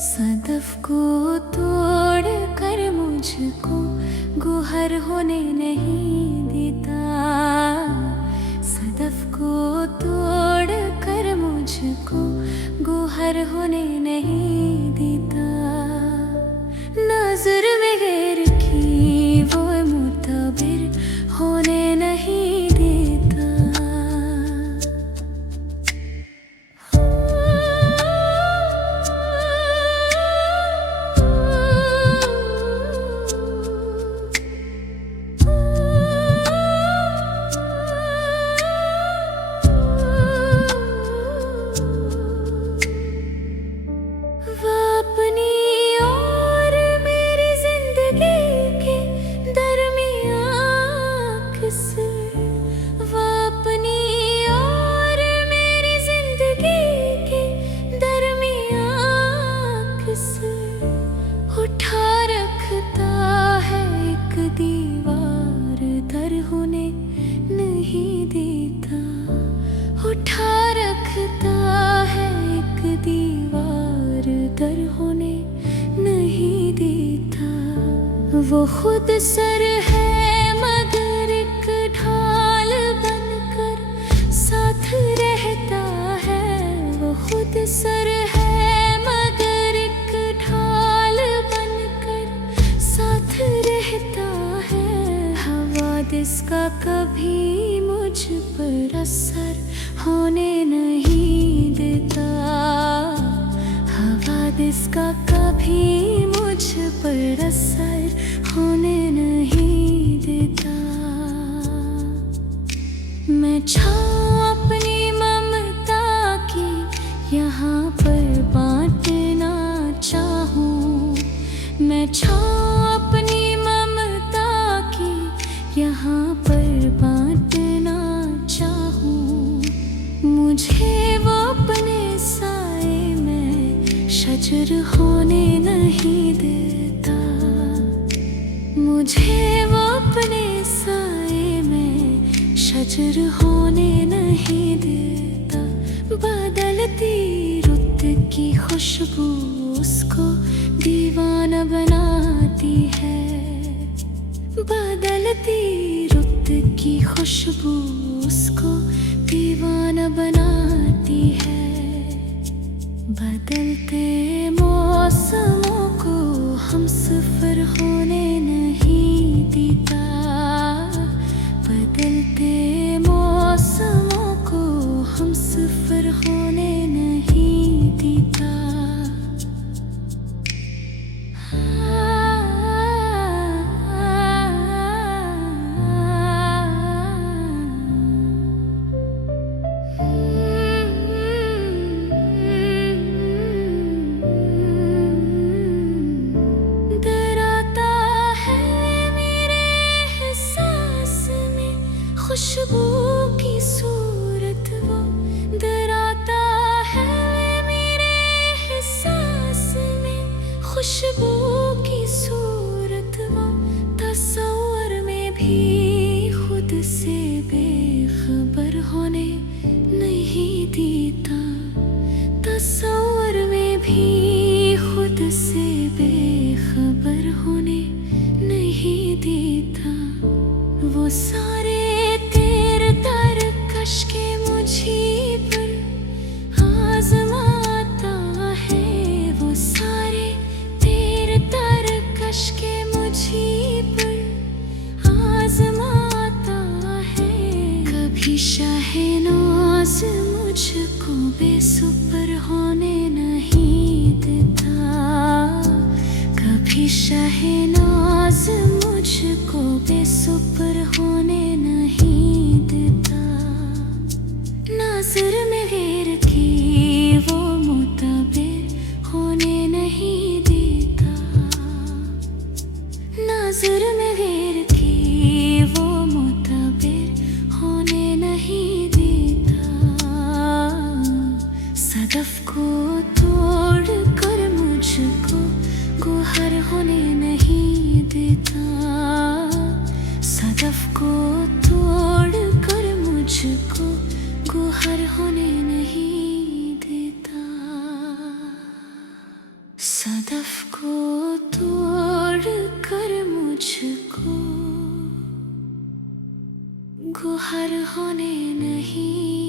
सदफ को तोड़ कर मुझको गुहर होने नहीं देता। सदफ को तोड़ कर मुझको गुहर होने नहीं देता। नजर में गैर की वो मुतबिर होने नहीं देता। वो अपनी और मेरी जिंदगी के दरमियाँ किस, वो अपनी और मेरी जिंदगी के दरमियाँ किस उठा रखता है एक दीवार दर होने नहीं देता। उठा रखता है एक दीवार दर होने नहीं देता। वो खुद सर है मगर एक ढाल बनकर साथ रहता है। वो खुद सर है मगर एक ढाल बनकर साथ रहता है। हवादिस का कभी मुझ पर असर होने नहीं देता। हवादिस का कभी मुझ पर असर होने नहीं देता। मैं छाँव अपनी ममता की यहाँ पर बांटना चाहूँ। मैं छाँव अपनी ममता की यहाँ पर बांटना चाहूँ। मुझे वो अपने साए में शजर होने नहीं देता। मुझे वो अपने साए में शजर होने नहीं देता। बदलती रुत की खुशबू उसको दीवाना बनाती है। बदलती रुत की खुशबू उसको दीवाना बनाती है। बदलते मौसमों को हमसफर होने नहीं देता। बदलते मौसमों को हमसफर होने नहीं देता। खुशबू की सूरत वो डराता है मेरे एहसास में। खुशबू की सूरत वो तस्वर में भी खुद से बेखबर होने नहीं देता। तस्वर में भी खुद से बेखबर होने नहीं देता। वो सारे कश के मुझी पर आजमाता है। वो सारे तेरे तर कश के मुझी पर आजमाता है। कभी शहनाज मुझको बेसुपर होने नहीं देता। कभी शहनाज मुझको बेसुपर होने नहीं देता। नजर में गैर की वो मुतबिर होने नहीं देता। नजर में गैर की वो मुतबिर होने नहीं देता। सदफ को तोड़ कर मुझको गुहर होने नहीं सदफ को तोड़ कर मुझको गुहर होने नहीं